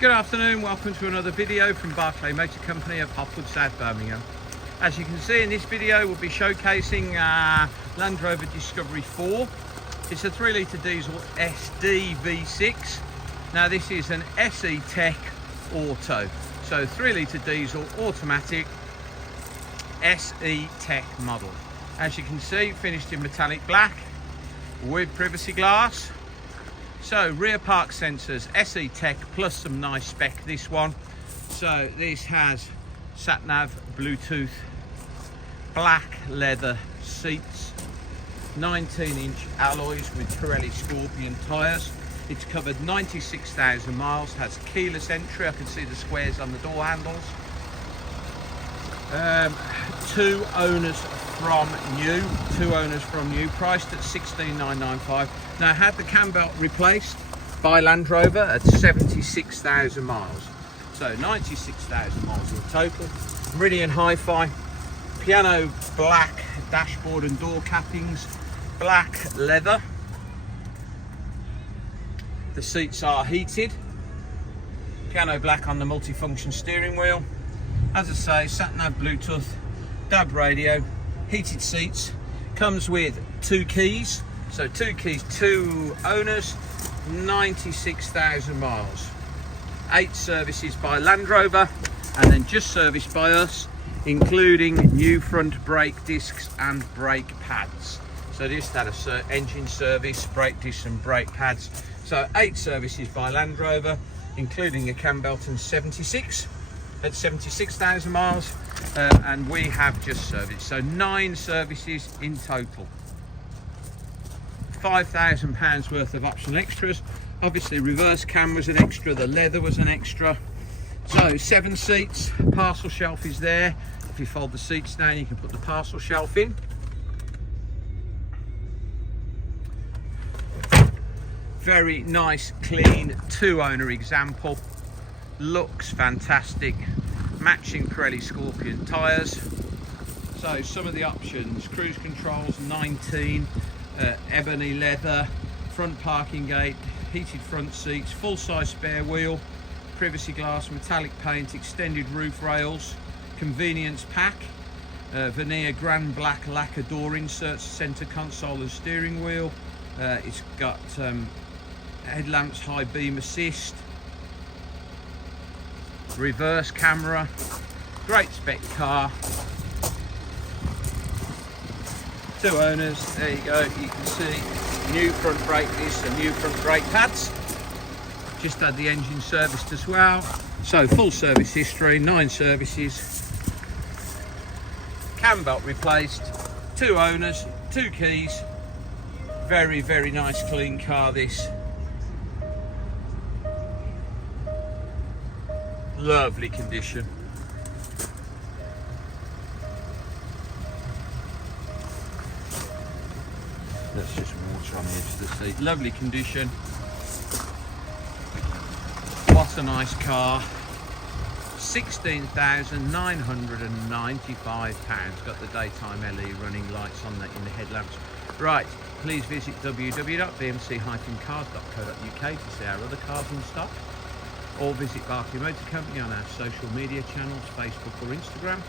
Good afternoon, welcome to another video from Barclay Motor Company of Hopwood, South Birmingham. As you can see in this video, we'll be showcasing Land Rover Discovery 4. It's a 3-litre diesel SD V6. Now this is an SE Tech Auto, so 3-litre diesel automatic SE Tech model. As you can see, finished in metallic black with privacy glass. So rear park sensors, SE Tech plus some nice spec this one. So this has sat nav, Bluetooth, black leather seats, 19-inch alloys with Pirelli Scorpion tyres. It's covered 96,000 miles, has keyless entry. I can see the squares on the door handles. 2 owners from new, priced at 16,995. Now, I had the cam belt replaced by Land Rover at 76,000 miles. So 96,000 miles in total. Meridian HiFi, piano black dashboard and door cappings, black leather. The seats are heated. Piano black on the multifunction steering wheel. As I say, sat nav, Bluetooth, DAB radio, heated seats. Comes with 2 keys. So 2 keys, 2 owners, 96,000 miles. 8 services by Land Rover, and then just serviced by us, including new front brake discs and brake pads. So this had a engine service, brake discs and brake pads. So 8 services by Land Rover, including a cam belt and 76 at 76,000 miles, and we have just serviced. So 9 services in total. £5,000 worth of optional extras. Obviously reverse camera's an extra, the leather was an extra. So 7 seats, parcel shelf is there. If you fold the seats down, you can put the parcel shelf in. Very nice, clean 2-owner example. Looks fantastic. Matching Pirelli Scorpion tyres. So some of the options: cruise controls, 19, ebony leather, front parking gate, heated front seats, full-size spare wheel, privacy glass, metallic paint, extended roof rails, convenience pack, veneer grand black lacquer door inserts, centre console and steering wheel. It's got headlamps, high beam assist, reverse camera. Great spec car. 2 owners, there you go. You can see new front brake discs and new front brake pads. Just had the engine serviced as well. So full service history, 9 services. Cam belt replaced, 2 owners, 2 keys. Very, very nice clean car this. Lovely condition. That's just water on the edge of the seat. Lovely condition. What a nice car. £16,995. Got the daytime LE running lights on in the headlamps. Right, please visit www.bmc-cars.co.uk to see our other cars in stock, or visit Barclay Motor Company on our social media channels, Facebook or Instagram,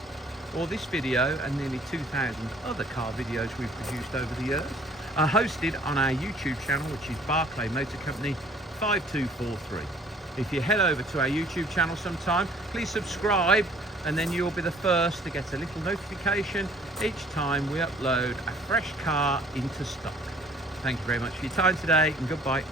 or this video and nearly 2,000 other car videos we've produced over the years are hosted on our YouTube channel, which is Barclay Motor Company 5243. If you head over to our YouTube channel sometime, please subscribe, and then you'll be the first to get a little notification each time we upload a fresh car into stock. Thank you very much for your time today, and goodbye.